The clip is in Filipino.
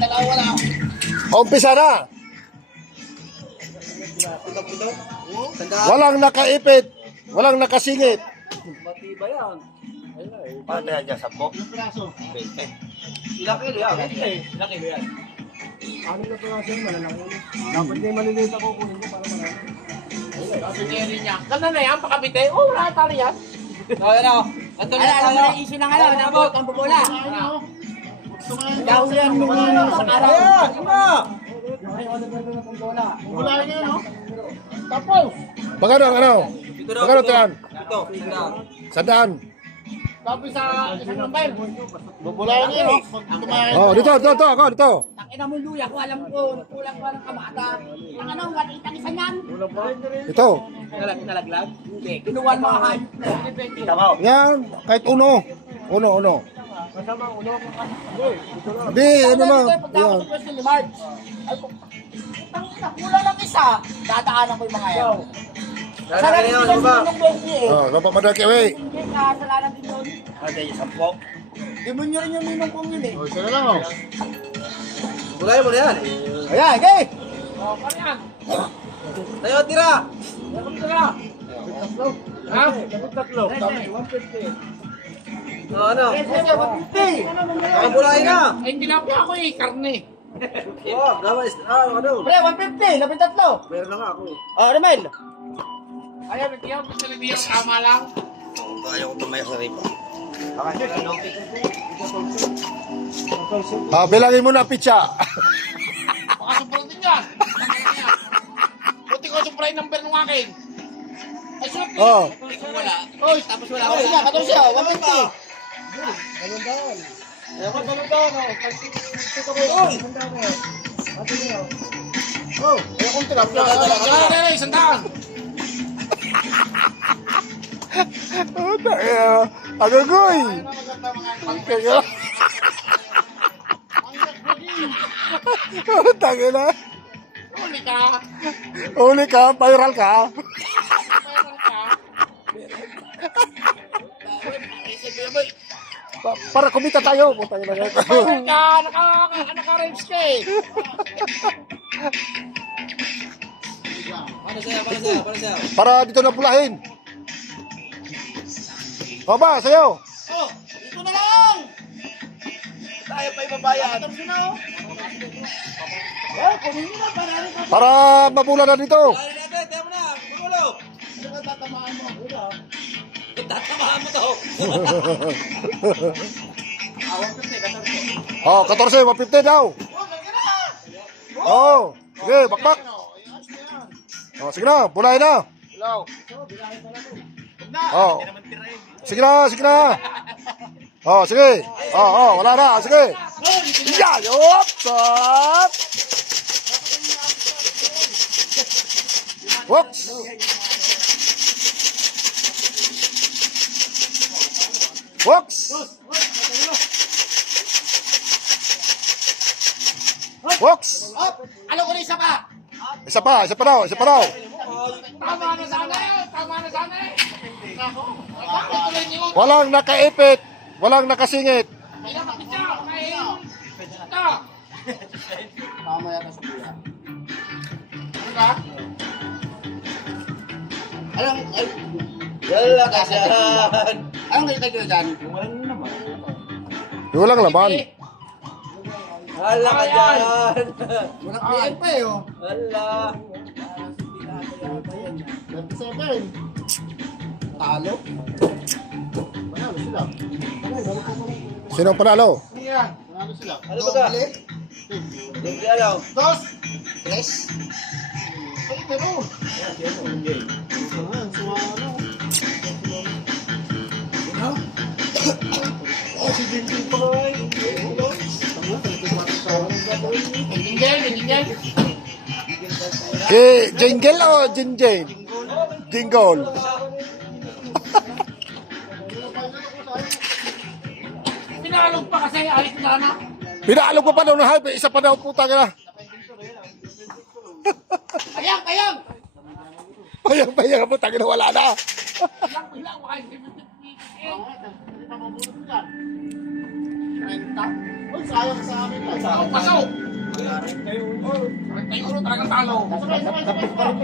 Dalawa na. Umpisa na. Walang nakaipit. Walang nakasingit. Matibay yan. Paano yan dyan? 10? Ilang piraso? 20. Ilang kilo yan? Ilang kilo yan? Ano na piraso yun? Malalaki yun. Dapat niya maliliit ako kunin ko para marami. Sabi niya rin niya. Ganda na yan, pakabite. Oo, wala tali yan. So, yan o. Ito na Alam mo tayo. na issue ng ano, ng bot, ang bubula. Daw yan nung sa araw. Ayan, yun na. Wala niya, no? Tapos. Magkano ang ano? Ito na. Magkano yan? Ito, ito. Sandaan. Tapos sa isang lambayl. Bubulayan niya, no? Pag tumayan. Oh, dito. Ako, dito. Tangina mo luya ko, alam ko, kulang ko ng kamata. Ang ano, walitang isa niyan. Ito. Nalaglag? Hindi, kinuha ang mga hayop na. Tama. Yan. Kahit uno. Uno. Hindi, ano na. Pagdako Yan. sa pwesto ni Marge. Ay, tangina, kulang lang isa. Dadaanan ko yung mga yan. Lalaki na yun, di ba? Ng 20 eh. Oh, dapat madaki, wey. Hindi, kasalanan din yun. Ano yung 10? Demonyo rin yung ninong kong yun eh. Oh, sila lang, oh. Bulayan mo na yan. Ayan, okay. Oh, paano yan? Tayo, tira. Meron sila. Ha? Tatlo. O, ano? Hey! Nakabulayan na. Ay, hindi na ako eh, karne. Oh, gawas. Ano? Pre, 150, labing tatlo. Meron na nga ako. Oh, Ramel. Ayan, nagkiyaw, gusto niya tama lang. Ayaw ko tumayo sa riba. Ah, bilangin mo na pizza. Baka sobrang din yan. Buti ko sobrang number nung akin. Ay, sulat niya. Oh. Wala. Oy, tapos wala. Oh, isa, 14, 150. Oh, ay akong tilapia. Yan, isang daan. Oh, tayo. Agogoy. Kaya. Oh, tayo na. Huli ka. Uli ka, viral ka. Meron ka. Para kumita tayo. Puta na nga. Meron ka. Naka-rapes ka eh. Paano sa'yo? Paano sa'yo? Paano sa'yo? Para dito na pulahin. O ba, sa'yo? Oh, ito na lang. Tayo pa ibabayad. Oh, kunin mo na, parang ka. Para mabula na dito. Kaya natin, tayo mo na. Magulo. Tatamaan mo. Tatamaan mo to. Oh, 14, 150 daw. Oh, sige, bakbak. Oh, sige na, bulahin na. Hello. Oh. Sige na. Oh, sige. Oh, wala na, sige. Yeah, yup, stop. Whoops. Whoops. Whoops. Ano ko na isa pa? Isa pa daw. Tama na sana eh. Ako. Bakit tuloy niyo? Walang nakaipit, walang nakasingit. Kaya kapitya. Kaya. Ito. Tama yata sa kuya. Ano ba? Alam, ay, Yala ka dyan. anong ganito kayo dyan? Walang laman. Hala ka dyan. Walang PM pa eh, oh. Hala. 27. Talo. Panalo sila. Sino ang panalo? Yan. Panalo sila. Ano ba ka? Hindi alam. Dos. Tres. Ay, pero. Jingle. Jingle o Jinjane? Jingle. Pinalog pa kasi alis na na. Pinaalog pa daw na hype. Isa pa daw puta ka na. Ayang. Payang ka puta ka na wala na. Ilang makain. 30. Uy, Sayang sa amin. Pasok, pasok! Kayo, Tayo ulo talagang talo. Sabay, sabay, sabay.